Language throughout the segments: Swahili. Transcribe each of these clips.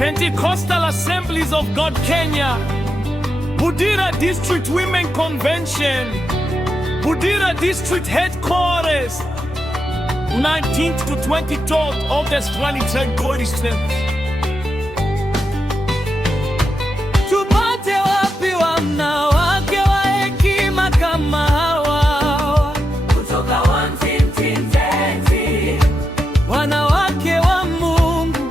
Pentecostal Assemblies of God Kenya, Budira District Women Convention, Budira District Headquarters, 19th to 23rd August 2023. Tupate wapi wanawake wa hekima kama hawa? Kutoka 1:10, wanawake wa Mungu,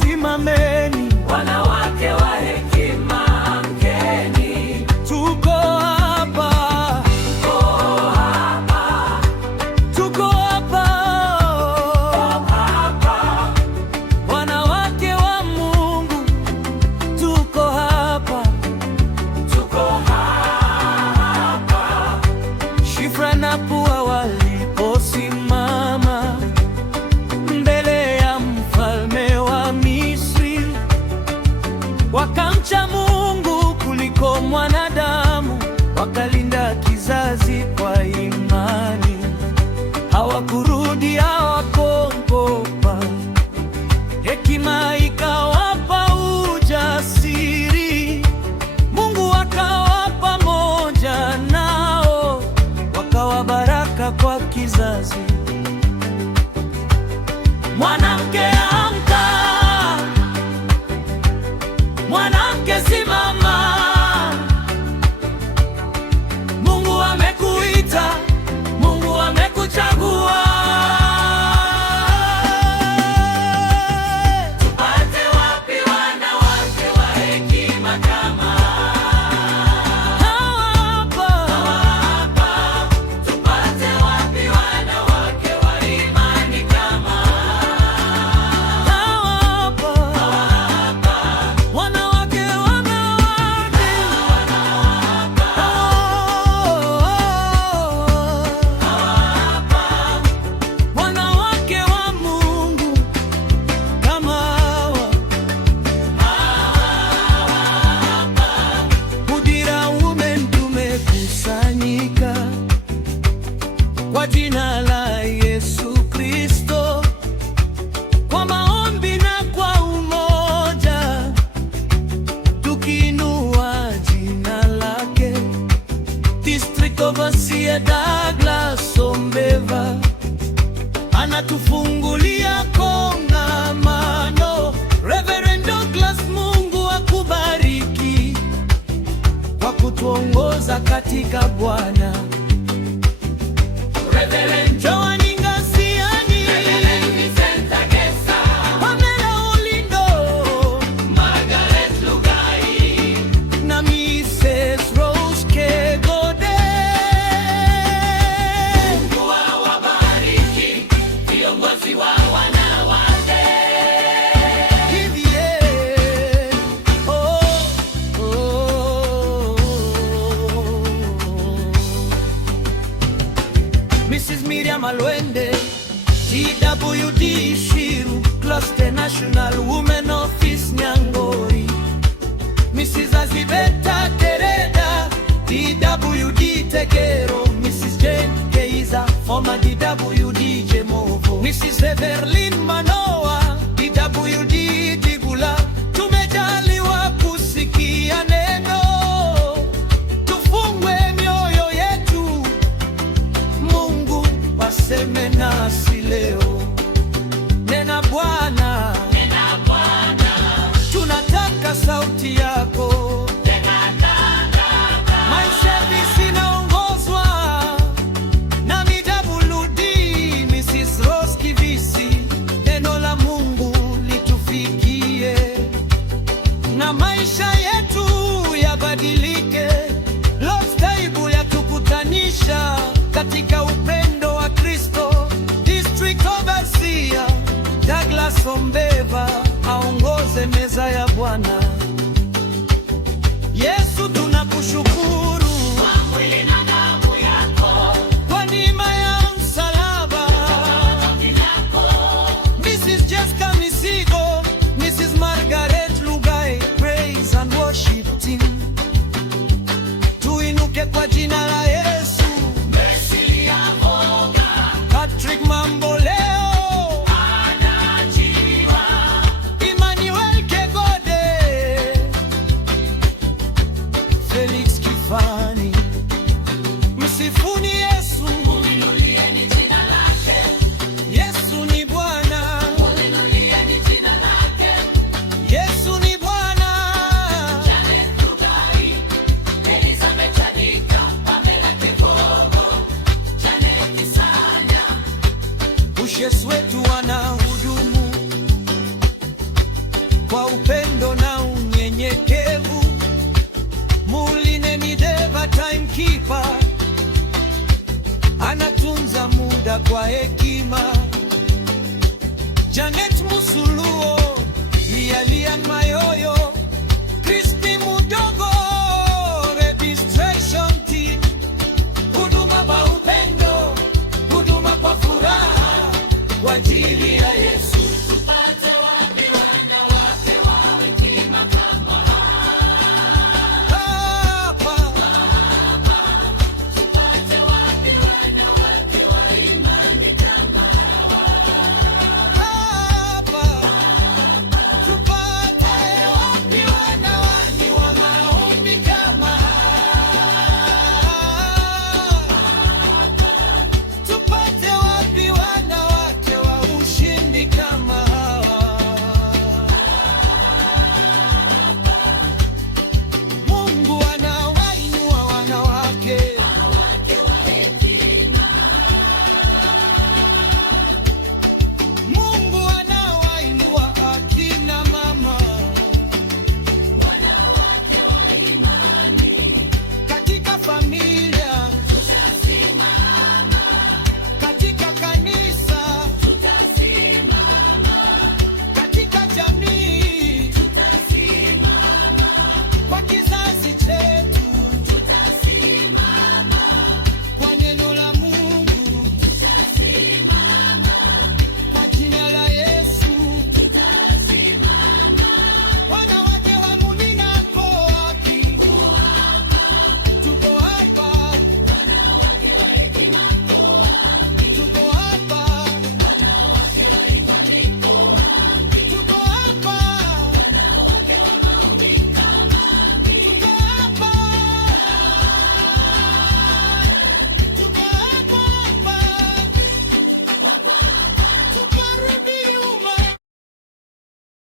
simameni. wanawake wa hekima, amkeni. Tuko hapa, tuko hapa, wanawake wa Mungu, tuko hapa. Shifra na Pua waliposimama mbele ya mfalme wa Misri, wakamcha Mungu kuliko mwanadamu, wakalinda kizazi kwa imani. Hawakurudi, hawakuogopa. Hekima ikawapa ujasiri, Mungu akawa pamoja nao, wakawa baraka kwa kizazi. Mwanamke amka, mwanamke simama. Mungu amekuita, Mungu amekuchagua. Tupate wapi wanawake wa hekima kama Hapa, tupate wapi wanawake wa imani kama hapa, wanawake, wanawake wa Mungu kama hawa. Budira Women tumekusanyika kwa jina la Yesu Kristo, kwa maombi na kwa umoja, tukiinua jina lake. District Overseer Douglas Ombeva anatufungulia kongamano. Reverend Douglas, Mungu akubariki kwa kutuongoza katika Bwana. Reverend Joani Ngasiani, Reverend Vincent Agesa, Pamela Olindo Margaret Lugai, na Mrs. Rose Kegode. Mungu awabariki viongozi wa wanawake. Hivi, oh, oh. Mrs. Miriam Alwende, TWD Shiru, Cluster National Women Office Nyangori. Mrs. Azibeta Tereda, DWD Tegero. Mrs. Jane Keiza, former DWD Jemovo. Mrs. Everlyn Manoa, DWD Digula. Tumejaliwa kusikia neno, tufungwe mioyo yetu, Mungu waseme nasi leo. Nena Bwana, tunataka sauti yako. My service inaongozwa na MWD Mrs. Rose Kivisi. Neno la Mungu litufikie na maisha yetu yabadilike. Lord's Table yatukutanisha katika upendo wa Kristo. District Overseer Douglas Ombeva aongoze meza ya Bwana. Yesu, tunakushukuru Kwa mwili na damu yako, kwa neema ya msalaba. Mrs. Jessica Misigo, Mrs. Margaret Lugai, praise and worship team. Tuinuke kwa jina la Yesu. Mercy Avoga, Patrick Mambo leo, anajiwa. Emmanuel kutunza muda kwa hekima. Janet Musuluo, Lian